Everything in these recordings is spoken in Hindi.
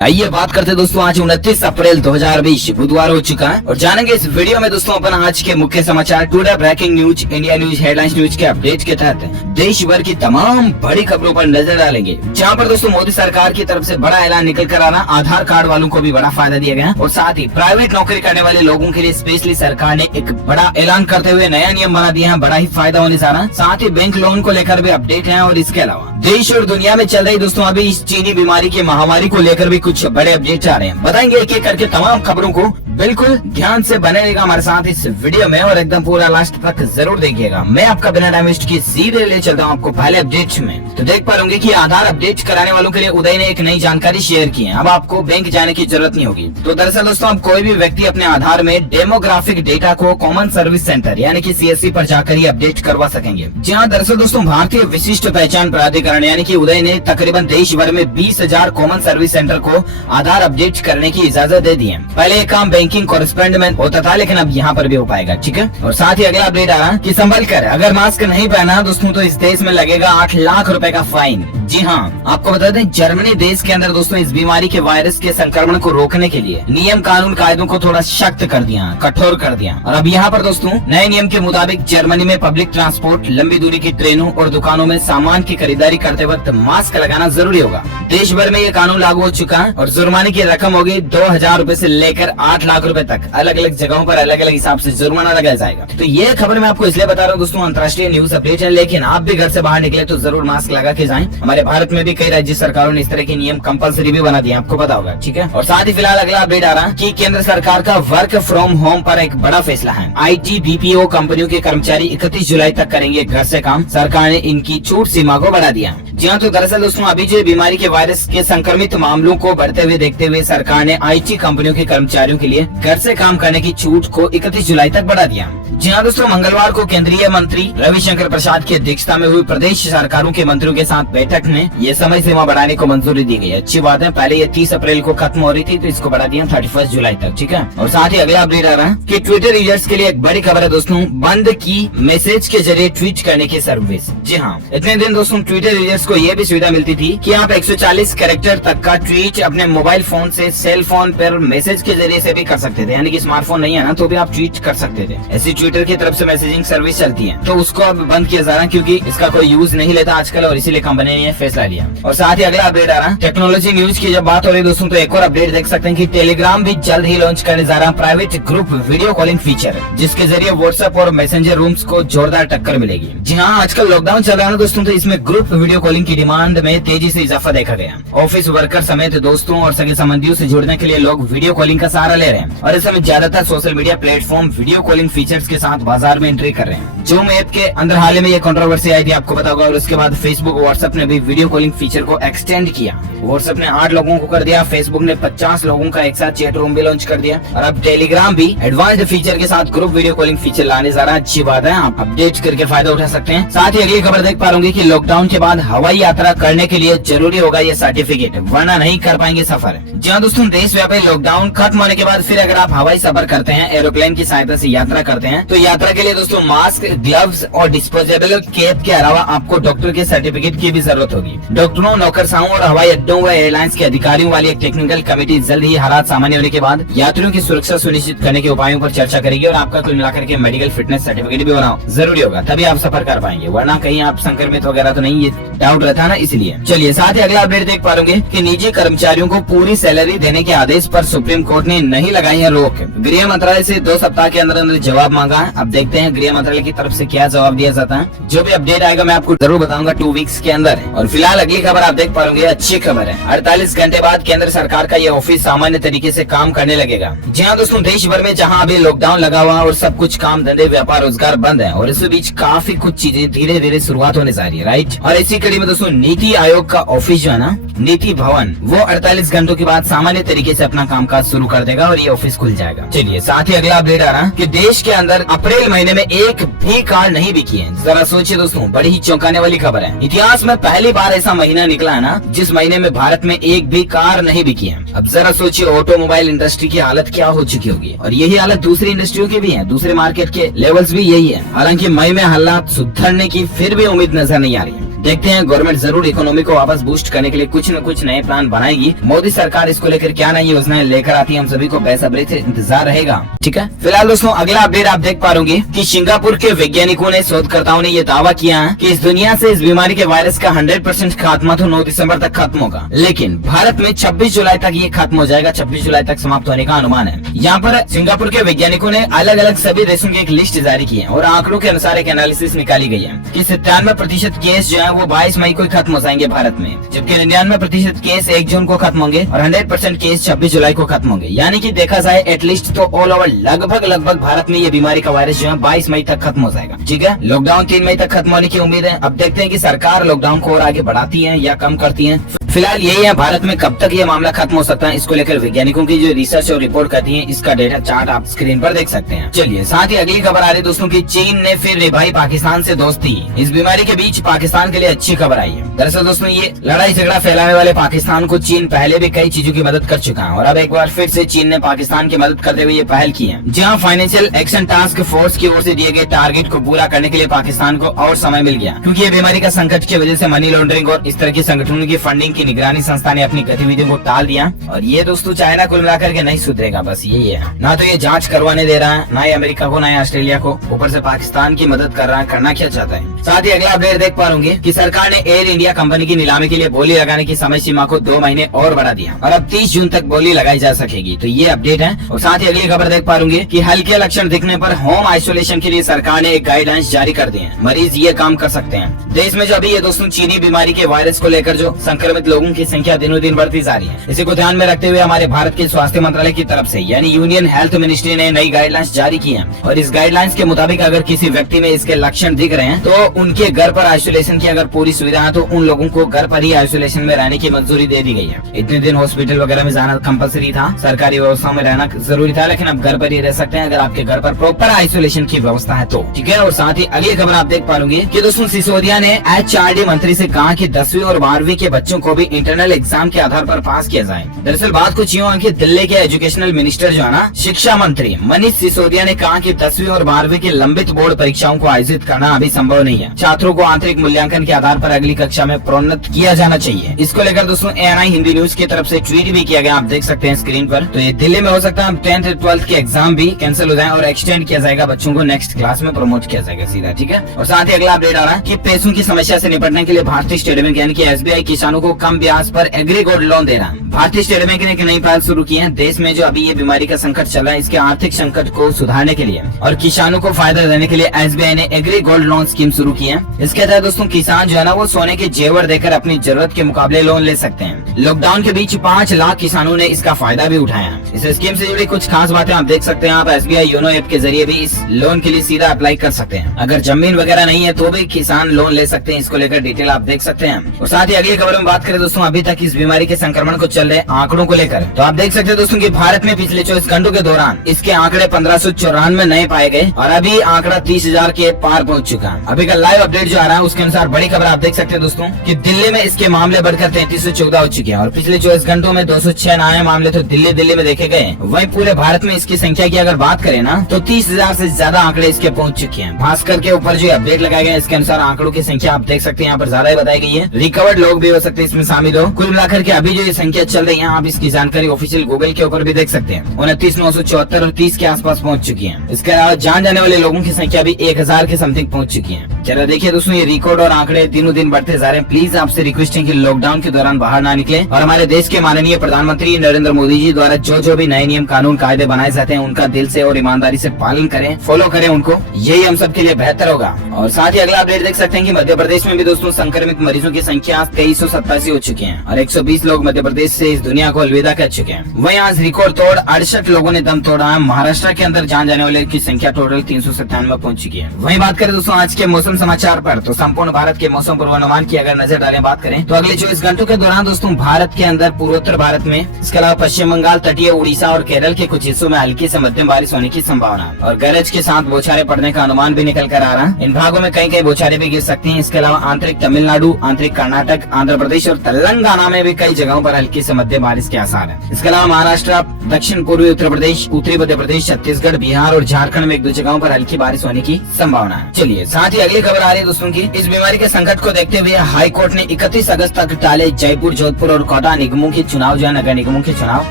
आइए बात करते हैं दोस्तों, आज 29 अप्रैल 2020 बुधवार हो चुका है और जानेंगे इस वीडियो में दोस्तों अपन आज के मुख्य समाचार, today breaking news, India news, headlines news के अपडेट के तहत देश भर की तमाम बड़ी खबरों पर नजर डालेंगे। जहां पर दोस्तों मोदी सरकार की तरफ से बड़ा ऐलान निकल कर आ रहा, आधार कार्ड वालों को भी बड़ा फायदा दिया गया और साथ ही प्राइवेट नौकरी करने वाले लोगों के लिए स्पेशली सरकार ने एक बड़ा ऐलान करते हुए नया नियम बना दिया है, बड़ा ही फायदा होने जा रहा है। साथ ही बैंक लोन को लेकर भी अपडेट है और इसके अलावा देश और दुनिया में चल रही दोस्तों अभी इस चीनी बीमारी की महामारी को लेकर भी कुछ बड़े अपडेट आ रहे हैं। बताएंगे एक एक करके तमाम खबरों को, बिल्कुल ध्यान से बने रहेगा हमारे साथ इस वीडियो में और एकदम पूरा लास्ट तक जरूर देखिएगा। मैं आपका बिना टाइम वेस्ट किए सीधे ले चलता हूँ आपको पहले अपडेट में। तो देख पाओगे कि आधार अपडेट कराने वालों के लिए उदय ने एक नई जानकारी शेयर की है। अब आपको बैंक जाने की जरूरत नहीं होगी। तो दरअसल दोस्तों अब कोई भी व्यक्ति अपने आधार में डेमोग्राफिक डेटा को कॉमन सर्विस सेंटर यानी कि CSC पर जाकर ही अपडेट करवा सकेंगे। जहाँ दरअसल दोस्तों भारतीय विशिष्ट पहचान प्राधिकरण यानी कि उदय ने तकरीबन देश भर में 20,000 कॉमन सर्विस सेंटर को आधार अपडेट करने की इजाजत दे दी है। पहले ये काम बैंकिंग कॉरेस्पोंडेंट में होता था, लेकिन अब यहाँ पर भी हो पाएगा, ठीक है। और साथ ही अगला अपडेट आ रहा कि संभल कर अगर मास्क नहीं पहना दोस्तों तो इस देश में लगेगा 8 लाख रुपए का फाइन। जी हाँ, आपको बता दें जर्मनी देश के अंदर दोस्तों इस बीमारी के वायरस के संक्रमण को रोकने के लिए नियम कानून कायदों को थोड़ा सख्त कर दिया, कठोर कर दिया। और अब यहाँ पर दोस्तों नए नियम के मुताबिक जर्मनी में पब्लिक ट्रांसपोर्ट, लंबी दूरी की ट्रेनों और दुकानों में सामान की खरीदारी करते वक्त मास्क लगाना जरूरी होगा। देश भर में ये कानून लागू हो चुका है और जुर्माने की रकम होगी 2,000 रूपए से लेकर 8 लाख रुपए तक। अलग अलग जगहों पर अलग अलग हिसाब से जुर्माना लगाया जाएगा। तो ये खबर मैं आपको इसलिए बता रहा हूँ दोस्तों, अंतर्राष्ट्रीय न्यूज अपडेट है, लेकिन आप भी घर से बाहर निकले तो जरूर मास्क लगा के जाएं। हमारे भारत में भी कई राज्य सरकारों ने इस तरह के नियम कंपलसरी भी बना दिए, आपको पता होगा, ठीक है। और साथ ही फिलहाल अगला अपडेट आ रहा कि केंद्र सरकार का वर्क फ्रॉम होम पर एक बड़ा फैसला है। IT BPO कंपनियों के कर्मचारी 31 जुलाई तक करेंगे घर से काम। सरकार ने इनकी छूट सीमा को बढ़ा दिया। जी हाँ, तो दरअसल दोस्तों अभी जो बीमारी के वायरस के संक्रमित मामलों को बढ़ते हुए देखते हुए सरकार ने IT कंपनियों के कर्मचारियों के लिए घर से काम करने की छूट को 31 जुलाई तक बढ़ा दिया। जी हाँ दोस्तों, मंगलवार को केंद्रीय मंत्री रविशंकर प्रसाद की अध्यक्षता में हुई प्रदेश सरकारों के मंत्रियों के साथ बैठक में ये समय सीमा बढ़ाने को मंजूरी दी गई। अच्छी बात है, पहले ये 30 अप्रैल को खत्म हो रही थी, तो इसको बढ़ा दिया 31 जुलाई तक, ठीक है। और साथ ही अगला अपडेट आ रहा है कि ट्विटर यूजर्स के लिए एक बड़ी खबर है दोस्तों, बंद की मैसेज के जरिए ट्वीट करने की सर्विस। जी हाँ, इतने दिन दोस्तों ट्विटर यूजर्स को ये भी सुविधा मिलती थी कि आप 140 कैरेक्टर तक का ट्वीट अपने मोबाइल फोन से सेल फोन पर मैसेज के जरिए से भी कर सकते थे, यानी कि स्मार्टफोन नहीं है ना तो भी आप ट्वीट कर सकते थे। ऐसी ट्विटर की तरफ से मैसेजिंग सर्विस चलती है, तो उसको अब बंद किया जा रहा है क्योंकि इसका कोई यूज नहीं लेता आजकल और इसीलिए कंपनी ने फैसला लिया। और साथ ही अगला अपडेट आ रहा है टेक्नोलॉजी न्यूज की जब बात हो रही है दोस्तों, तो एक और अपडेट देख सकते हैं कि टेलीग्राम भी जल्द ही लॉन्च करने जा रहा है private group video calling feature, जिसके जरिए व्हाट्सएप और मैसेंजर रूम्स को जोरदार टक्कर मिलेगी। जी हाँ, आजकल लॉकडाउन चल रहा है दोस्तों, तो इसमें ग्रुप वीडियो कॉलिंग की डिमांड में तेजी से इजाफा देखा गया। ऑफिस वर्कर समेत दोस्तों और सगे संबंधियों से जुड़ने के लिए लोग वीडियो कॉलिंग का सहारा ले रहे हैं और इस समय ज्यादातर social media platform video calling features के साथ बाजार में एंट्री कर रहे हैं। जूम ऐप के अंदर हाल ही में ये कंट्रोवर्सी आई थी, आपको पता होगा, और उसके बाद फेसबुक, व्हाट्सएप ने भी वीडियो कॉलिंग फीचर को एक्सटेंड किया। व्हाट्सएप ने 8 लोगों को कर दिया, फेसबुक ने 50 लोगों का एक साथ चैट रूम भी लॉन्च कर दिया और अब टेलीग्राम भी एडवांस्ड फीचर के साथ ग्रुप वीडियो कॉलिंग फीचर लाने जा रहा है। अच्छी बात है, आप अपडेट करके फायदा उठा सकते हैं। साथ ही अगली खबर देख पा रहे कि लॉकडाउन के बाद हवाई यात्रा करने के लिए जरूरी होगा ये सर्टिफिकेट, वरना नहीं कर पाएंगे सफर। जहाँ दोस्तों देशव्यापी लॉकडाउन खत्म होने के बाद फिर अगर आप हवाई सफर करते हैं, एरोप्लेन की सहायता से यात्रा करते हैं, तो यात्रा के लिए दोस्तों मास्क, ग्लव्स और डिस्पोजेबल कैप के अलावा आपको डॉक्टर के सर्टिफिकेट की भी जरूरत होगी। डॉक्टरों, नौकरशाहों और हवाई अड्डों व एयरलाइंस के अधिकारियों वाली एक टेक्निकल कमेटी जल्द ही हालात सामान्य होने के बाद यात्रियों की सुरक्षा सुनिश्चित करने के उपायों पर चर्चा करेगी और आपका कुल मिलाकर के मेडिकल फिटनेस सर्टिफिकेट भी बनाओ जरूरी होगा, तभी आप सफर कर पाएंगे, वरना कहीं आप संक्रमित वगैरह तो नहीं, ये डाउट रहता है ना, इसलिए। चलिए साथ ही अगला अपडेट देख पाओगे कि निजी कर्मचारियों को पूरी सैलरी देने के आदेश पर सुप्रीम कोर्ट ने नहीं लगाई है रोक। गृह मंत्रालय से 2 सप्ताह के अंदर अंदर जवाब मांगा है। अब देखते हैं गृह मंत्रालय की तरफ से क्या जवाब दिया जाता है। जो भी अपडेट आएगा मैं आपको जरूर बताऊंगा 2 वीक्स के अंदर। और फिलहाल अगली खबर आप देख पाओगे, अच्छी खबर है, 48 घंटे बाद केंद्र सरकार का ये ऑफिस सामान्य तरीके से काम करने लगेगा। जी हाँ दोस्तों, देश भर में जहाँ अभी लॉकडाउन लगा हुआ और सब कुछ काम धंधे व्यापार रोजगार बंद है और इसी बीच काफी कुछ चीजें धीरे धीरे शुरुआत होने जा रही है, राइट। और इसी कड़ी में दोस्तों नीति आयोग का ऑफिस जो है ना, नीति भवन, वो 48 घंटों के बाद सामान्य तरीके से अपना कामकाज शुरू कर देगा और ये ऑफिस खुल जाएगा। चलिए साथ ही अगला अपडेट आ रहा कि देश के अंदर अप्रैल महीने में एक भी कार नहीं बिकी है। जरा सोचिए दोस्तों, बड़ी ही चौंकाने वाली खबर है। इतिहास में पहली बार ऐसा महीना निकला है ना जिस महीने में भारत में एक भी कार नहीं बिकी है। अब जरा सोचिए ऑटोमोबाइल इंडस्ट्री की हालत क्या हो चुकी होगी और यही हालत दूसरी इंडस्ट्रियों की भी है, दूसरे मार्केट के लेवल्स भी यही है। हालांकि मई में हालात सुधरने की फिर भी उम्मीद नजर नहीं आ रही है। देखते हैं गवर्नमेंट जरूर इकोनॉमी को वापस बूस्ट करने के लिए कुछ न कुछ नए प्लान बनाएगी। मोदी सरकार इसको लेकर क्या नई योजनाएं लेकर आती है, हम सभी को बेसब्री से इंतजार रहेगा। ठीक है, फिलहाल दोस्तों अगला अपडेट आप देख पा रहे कि सिंगापुर के वैज्ञानिकों ने, शोधकर्ताओं ने ये दावा किया है कि इस दुनिया से इस बीमारी के वायरस का 100% खात्मा तो 9 दिसंबर तक खत्म होगा, लेकिन भारत में 26 जुलाई तक ये खत्म हो जाएगा। 26 जुलाई तक समाप्त होने का अनुमान है। यहाँ पर सिंगापुर के वैज्ञानिकों ने अलग अलग सभी देशों की एक लिस्ट जारी की है और आंकड़ों के अनुसार एक एनालिसिस निकाली गई है कि 97% केस जो है वो 22 मई को ही खत्म हो जाएंगे भारत में, जबकि 99% केस 1 जून को खत्म होंगे और 100% केस 26 जुलाई को खत्म होंगे। यानी कि देखा जाए एटलीस्ट तो ऑल ओवर लगभग भारत में ये बीमारी का वायरस जो है 22 मई तक खत्म हो जाएगा। ठीक है, लॉकडाउन 3 मई तक खत्म होने की उम्मीद है। अब देखते हैं कि सरकार लॉकडाउन को और आगे बढ़ाती है या कम करती है। फिलहाल यही है, भारत में कब तक ये मामला खत्म हो सकता है, इसको लेकर वैज्ञानिकों की जो रिसर्च और रिपोर्ट करती है, इसका डेटा चार्ट आप स्क्रीन पर देख सकते हैं। चलिए साथ ही अगली खबर आ रही है दोस्तों की चीन ने फिर निभाई पाकिस्तान से दोस्ती। इस बीमारी के बीच पाकिस्तान के लिए अच्छी खबर आई है। दरअसल दोस्तों ये लड़ाई झगड़ा फैलाने वाले पाकिस्तान को चीन पहले भी कई चीजों की मदद कर चुका है और अब एक बार फिर से चीन ने पाकिस्तान की मदद करते हुए ये पहल की है, जहाँ फाइनेंशियल एक्शन टास्क फोर्स की ओर से दिए गए टारगेट को पूरा करने के लिए पाकिस्तान को और समय मिल गया, क्योंकि ये बीमारी का संकट की वजह से मनी लॉन्ड्रिंग और इस तरह के संगठनों की फंडिंग की निगरानी संस्था ने अपनी गतिविधियों को टाल दिया। और ये दोस्तों चाइना कुल मिलाकर के नहीं सुधरेगा, बस यही है। ना तो ये जांच करवाने दे रहा है, ना ही अमेरिका को, ना ही ऑस्ट्रेलिया को, ऊपर से पाकिस्तान की मदद कर रहा है। करना क्या चाहता है। साथ ही अगला अपडेट देख पा रहे कि सरकार ने एयर इंडिया कंपनी की नीलामी के लिए बोली लगाने की समय सीमा को 2 महीने और बढ़ा दिया और अब 30 जून तक बोली लगाई जा सकेगी। तो ये अपडेट है। और साथ ही अगली खबर देख पा रहे कि हल्के लक्षण दिखने पर होम आइसोलेशन के लिए सरकार ने एक गाइडलाइंस जारी कर दी है। मरीज ये काम कर सकते हैं। देश में जो अभी ये दोस्तों चीनी बीमारी के वायरस को लेकर जो संक्रमित लोगों की संख्या दिनों दिन बढ़ती जा रही है, इसी को ध्यान में रखते हुए हमारे भारत के स्वास्थ्य मंत्रालय की तरफ से यानी यूनियन हेल्थ मिनिस्ट्री ने नई गाइडलाइंस जारी की है। और इस गाइडलाइंस के मुताबिक अगर किसी व्यक्ति में इसके लक्षण दिख रहे हैं तो उनके घर पर आइसोलेशन की अगर पूरी सुविधा है तो उन लोगों को घर पर ही आइसोलेशन में रहने की मंजूरी दे दी गई है। इतने दिन हॉस्पिटल वगैरह में जाना कंपलसरी था, सरकारी व्यवस्था में रहना जरूरी था, लेकिन अब घर पर ही रह सकते हैं अगर आपके घर पर प्रॉपर आइसोलेशन की व्यवस्था है तो। ठीक है, और साथ ही अगली खबर आप देख पाओगे कि दोस्तों सिसोदिया ने HRD मंत्री से कहा कि 10वीं और 12वीं के बच्चों को भी इंटरनल एग्जाम के आधार पर पास किया जाए। दरअसल बात कुछ यूँ है कि दिल्ली के एजुकेशनल मिनिस्टर जो है ना, शिक्षा मंत्री मनीष सिसोदिया ने कहा कि 10वीं और 12वीं की लंबित बोर्ड परीक्षाओं को आयोजित करना अभी संभव नहीं है। छात्रों को आंतरिक मूल्यांकन के आधार पर अगली कक्षा में प्रोन्नत किया जाना चाहिए। इसको लेकर दोस्तों ANI हिंदी न्यूज की तरफ से ट्वीट भी किया गया, आप देख सकते हैं स्क्रीन पर। तो ये दिल्ली में हो सकता है 10th और 12th के एग्जाम भी कैंसिल हो जाए और एक्सटेंड किया जाएगा, बच्चों को नेक्स्ट क्लास में प्रमोट किया जाएगा सीधा। ठीक है, और साथ ही अगला अपडेट आ रहा है कि पैसों की समस्या से निपटने के लिए भारतीय स्टेट बैंक यानी कि SBI किसानों को कम ब्याज पर एग्री गोल्ड लोन दे रहा है। भारतीय स्टेट बैंक ने एक नई पहल शुरू की है। देश में जो अभी ये बीमारी का संकट चल रहा है, इसके आर्थिक संकट को सुधारने के लिए और किसानों को फायदा देने के लिए SBI ने एग्री गोल्ड लोन स्कीम शुरू की है। इसके तहत दोस्तों किसान जो है ना वो सोने के जेवर देकर अपनी जरूरत के मुकाबले लोन ले सकते हैं। लॉकडाउन के बीच 5 लाख किसानों ने इसका फायदा भी उठाया। इस स्कीम से जुड़ी कुछ खास बातें आप देख सकते हैं। आप SBI योनो ऐप के जरिए भी इस लोन के लिए सीधा अप्लाई कर सकते हैं। अगर जमीन वगैरह नहीं है तो भी किसान लोन ले सकते हैं। इसको लेकर डिटेल आप देख सकते हैं। और साथ ही अगली खबर में बात करें दोस्तों अभी तक इस बीमारी के संक्रमण को चल रहे आंकड़ों को लेकर, तो आप देख सकते हैं दोस्तों कि भारत में पिछले 24 घंटों के दौरान इसके आंकड़े 1594 नए पाए गए और अभी आंकड़ा 30,000 के पार पहुंच चुका है। अभी का लाइव अपडेट जो आ रहा है उसके अनुसार बड़ी खबर आप देख सकते हैं दोस्तों कि दिल्ली में इसके मामले बढ़कर 3314 हो चुके हैं और पिछले 24 घंटों में 206 नए मामले तो दिल्ली में देखे गए। वहीं पूरे भारत में इसकी संख्या की अगर बात करें ना तो 30,000 से ज्यादा आंकड़े इसके पहुंच चुके हैं। भास्कर के ऊपर जो अपडेट लगाए गए इसके अनुसार आंकड़ों की संख्या आप देख सकते हैं यहाँ पर ज्यादा ही बताई गई है। रिकवर्ड लोग भी हो सकते हैं इसमें शामिल हो। कुल मिलाकर के अभी जो ये संख्या चल रही है आप इसकी जानकारी ऑफिशियल गूगल के ऊपर भी देख सकते हैं। 29,974 और 30 के आसपास पहुंच चुकी है। इसके अलावा जान जाने वाले लोगों की संख्या भी 1000 के समथिंग पहुंच चुकी है। चलो देखिए दोस्तों ये रिकॉर्ड और आंकड़े दिनों दिन बढ़ते जा रहे हैं। प्लीज आपसे रिक्वेस्ट है कि लॉकडाउन के दौरान बाहर ना निकले और हमारे देश के माननीय प्रधानमंत्री नरेंद्र मोदी जी द्वारा जो भी नए नियम कानून कायदे बनाए जाते हैं उनका दिल से और ईमानदारी से पालन करें, फॉलो करें उनको, यही हम सब के लिए बेहतर होगा। और साथ ही अगला अपडेट देख सकते हैं कि मध्य प्रदेश में भी दोस्तों संक्रमित मरीजों की संख्या 2387 हो चुकी है और 120 लोग मध्य प्रदेश से इस दुनिया को अलविदा कर चुके हैं। वहीं आज रिकॉर्ड तोड़ 68 लोगों ने दम तोड़ा है। महाराष्ट्र के अंदर जान जाने वाले की संख्या टोटल 397 पहुंच चुकी है। वहीं बात करें दोस्तों आज के मौसम समाचार पर, तो संपूर्ण भारत के मौसम पूर्वानुमान की अगर नजर डालें बात करें तो अगले 24 घंटों के दौरान दोस्तों भारत के अंदर पूर्वोत्तर भारत में, इसके अलावा पश्चिम बंगाल, तटीय उड़ीसा और केरल के कुछ हिस्सों में हल्की से मध्यम बारिश होने की संभावना और गरज के साथ बौछारें पड़ने का अनुमान भी निकल कर आ रहा है। इन भागों में कई बौछारें भी गिर सकती हैं। इसके अलावा आंतरिक तमिलनाडु, आंतरिक कर्नाटक, आंध्र प्रदेश और तेलंगाना में भी कई जगहों पर हल्की से मध्यम बारिश के आसार है। इसके अलावा महाराष्ट्र, दक्षिण पूर्वी उत्तर प्रदेश, उत्तरी मध्य प्रदेश, छत्तीसगढ़, बिहार और झारखंड में 1-2 जगहों पर हल्की बारिश होने की संभावना है। चलिए साथ ही अगली अगली खबर आ रही है दोस्तों की, इस बीमारी के संकट को देखते हुए हाई कोर्ट ने 31 अगस्त तक टाले जयपुर, जोधपुर और कोटा निगमों के चुनाव, जो है नगर निगमों के चुनाव,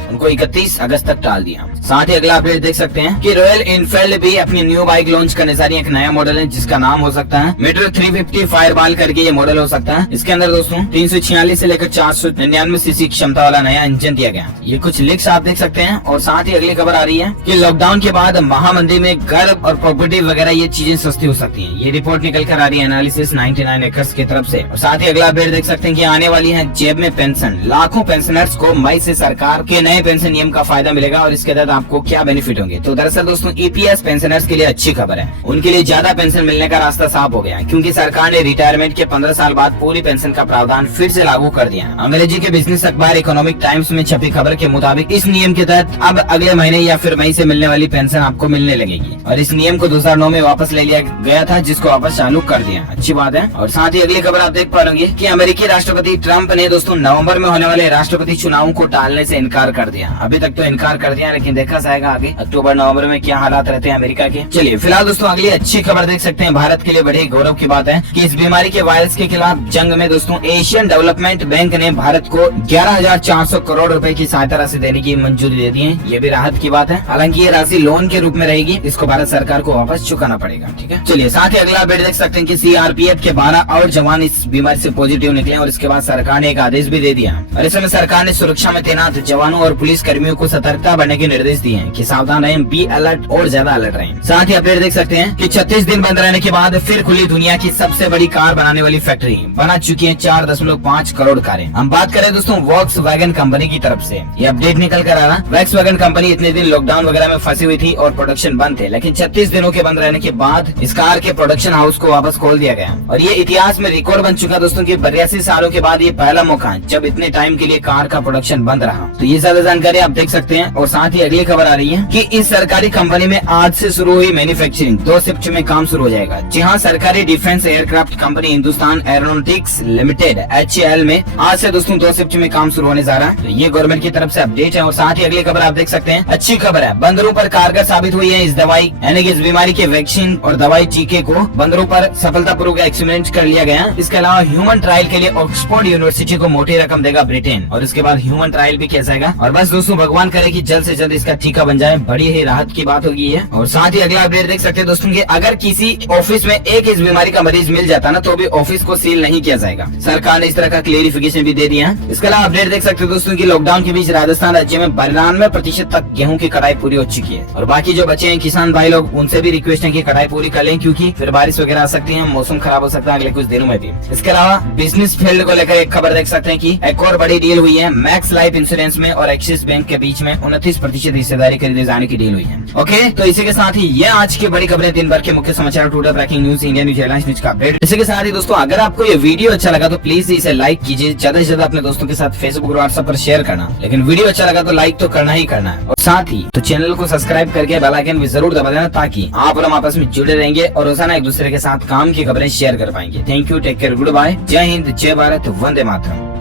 उनको 31 अगस्त तक टाल दिया। साथ ही अगला अपडेट देख सकते हैं कि रॉयल एनफील्ड भी अपनी न्यू बाइक लॉन्च करने जा रही है। एक नया मॉडल है जिसका नाम हो सकता है मीटर 350 फायरबॉल करके ये मॉडल हो सकता है। इसके अंदर दोस्तों 346 से लेकर 499 सीसी क्षमता वाला नया इंजन दिया गया। ये कुछ लीक्स आप देख सकते हैं। और साथ ही अगली खबर आ रही है कि लॉकडाउन के बाद महामंदी में घर और प्रॉपर्टी वगैरह ये चीजें सस्ती हो सकती है। ये रिपोर्ट निकल कर आ रही है एनालिसिस 99 एकर्स की तरफ से। और साथ ही अगला अपडेट देख सकते हैं कि आने वाली है जेब में पेंशन। लाखों पेंशनर्स को मई से सरकार के नए पेंशन नियम का फायदा मिलेगा और इसके तहत आपको क्या बेनिफिट होंगे। तो दरअसल दोस्तों ईपीएस पेंशनर्स के लिए अच्छी खबर है, उनके लिए ज्यादा पेंशन मिलने का रास्ता साफ हो गया, क्योंकि सरकार ने रिटायरमेंट के 15 साल बाद पूरी पेंशन का प्रावधान फिर से लागू कर दिया। अंग्रेजी के बिजनेस अखबार इकोनॉमिक टाइम्स में छपी खबर के मुताबिक इस नियम के तहत अब अगले महीने या फिर मई से मिलने वाली पेंशन आपको मिलने लगेगी। और इस नियम को 2009 में वापस ले लिया गया था, जिसको वापस चालू कर दिया। अच्छी बात है। और साथ ही अगली खबर आप देख पा रहे कि अमेरिकी राष्ट्रपति ट्रंप ने दोस्तों नवंबर में होने वाले राष्ट्रपति चुनावों को टालने से इनकार कर दिया। अभी तक तो इनकार कर दिया, लेकिन देखा जाएगा आगे अक्टूबर नवंबर में क्या हालात रहते हैं अमेरिका के। चलिए फिलहाल दोस्तों अगली अच्छी खबर देख सकते हैं। भारत के लिए बड़ी गौरव की बात है कि इस बीमारी के वायरस के खिलाफ जंग में दोस्तों एशियन डेवलपमेंट बैंक ने भारत को 11,400 करोड़ रुपए की सहायता राशि देने की मंजूरी दे दी है। ये भी राहत की बात है। हालांकि ये राशि लोन के रूप में रहेगी, इसको भारत सरकार को वापस चुकाना पड़ेगा। ठीक है, चलिए साथ ही अगला अपडेट देख सकते हैं कि सीआरपीएफ के 12 और जवान इस बीमारी से पॉजिटिव निकले और इसके बाद सरकार ने एक आदेश भी दे दिया। और इस समय सरकार ने सुरक्षा में तैनात जवानों और पुलिस कर्मियों को सतर्कता बढ़ने के निर्देश दिए हैं कि सावधान रहें, बी अलर्ट और ज्यादा अलर्ट रहें। साथ ही अपडेट देख सकते हैं कि 36 दिन बंद रहने के बाद फिर खुली दुनिया की सबसे बड़ी कार बनाने वाली फैक्ट्री। बना चुकी है 4.5 करोड़ कारें। हम बात करें दोस्तों वॉक्सवैगन कंपनी की तरफ से, ये अपडेट निकल कर आ रहा। वॉक्सवैगन कंपनी इतने दिन लॉकडाउन वगैरह में फंसी हुई थी और प्रोडक्शन बंद थे, लेकिन 36 दिनों के बंद रहने के बाद इस कार के प्रोडक्शन हाउस को वापस खोल दिया गया। और ये इतिहास में रिकॉर्ड बन चुका दोस्तों कि 82 सालों के बाद ये पहला मौका जब इतने टाइम के लिए कार का प्रोडक्शन बंद रहा। तो ये ज्यादा जानकारी आप देख सकते हैं। और साथ ही अगली खबर आ रही है कि इस सरकारी कंपनी में आज से शुरू हुई मैन्युफैक्चरिंग 2 शिफ्ट में काम शुरू हो जाएगा। जी हाँ, सरकारी defence aircraft company Hindustan aeronautics limited HAL में आज से दोस्तों 2 शिफ्ट में काम शुरू होने जा रहा है। तो ये गवर्नमेंट की तरफ से अपडेट है। और साथ ही अगली खबर आप देख सकते हैं, अच्छी खबर है, बंदरों पर कारगर साबित हुई है इस दवाई, यानी कि इस बीमारी के वैक्सीन और दवाई टीके को बंदरों पर सफलतापूर्वक एक्सपेरिमेंट कर लिया गया। इसके अलावा ह्यूमन ट्रायल के लिए ऑक्सफोर्ड यूनिवर्सिटी को मोटी रकम देगा ब्रिटेन, और इसके बाद ह्यूमन ट्रायल भी किया जाएगा। और बस दोस्तों भगवान करे कि जल्द से जल्द इसका टीका बन जाए, बड़ी ही राहत की बात होगी है। और साथ ही अगला अपडेट देख सकते हैं दोस्तों कि अगर किसी ऑफिस में एक इस बीमारी का मरीज मिल जाता ना, तो भी ऑफिस को सील नहीं किया जाएगा। सरकार ने इस तरह का क्लेरिफिकेशन भी दे दिया है। इसके अलावा अपडेट देख सकते हैं दोस्तों कि लॉकडाउन के बीच राजस्थान राज्य में 92% तक गेहूं की कटाई पूरी हो चुकी है। और बाकी जो बचे हैं किसान भाई लोग, उनसे भी रिक्वेस्ट है कि कटाई पूरी कर लें, क्योंकि फिर बारिश वगैरह आ सकती है, मौसम खराब हो सकता है अगले कुछ दिनों में भी। इसके अलावा बिजनेस फील्ड को लेकर एक खबर देख सकते हैं कि एक और बड़ी डील हुई है। मैक्स लाइफ इंश्योरेंस में और एक्सिस बैंक के बीच में 29% हिस्सेदारी खरीदे जाने की डील हुई है। ओके, तो इसी के साथ ही ये आज की बड़ी खबरें, दिन भर के मुख्य समाचार, today breaking news, India news, headlines news का अपडेट। इसी के साथ ही दोस्तों अगर आपको ये वीडियो अच्छा लगा तो प्लीज इसे लाइक कीजिए, ज्यादा से ज्यादा अपने दोस्तों के साथ फेसबुक और व्हाट्सएप पर शेयर करना। लेकिन वीडियो अच्छा लगा तो लाइक तो करना ही करना है। और साथ ही तो चैनल को सब्सक्राइब करके बेल आइकन भी जरूर दबा देना, ताकि आप और हम आपस में जुड़े रहेंगे और रोजाना एक दूसरे के साथ काम की खबरें शेयर कर पाएंगे। Thank you, take care, good bye, जय हिंद, जय भारत, वंदे मातरम।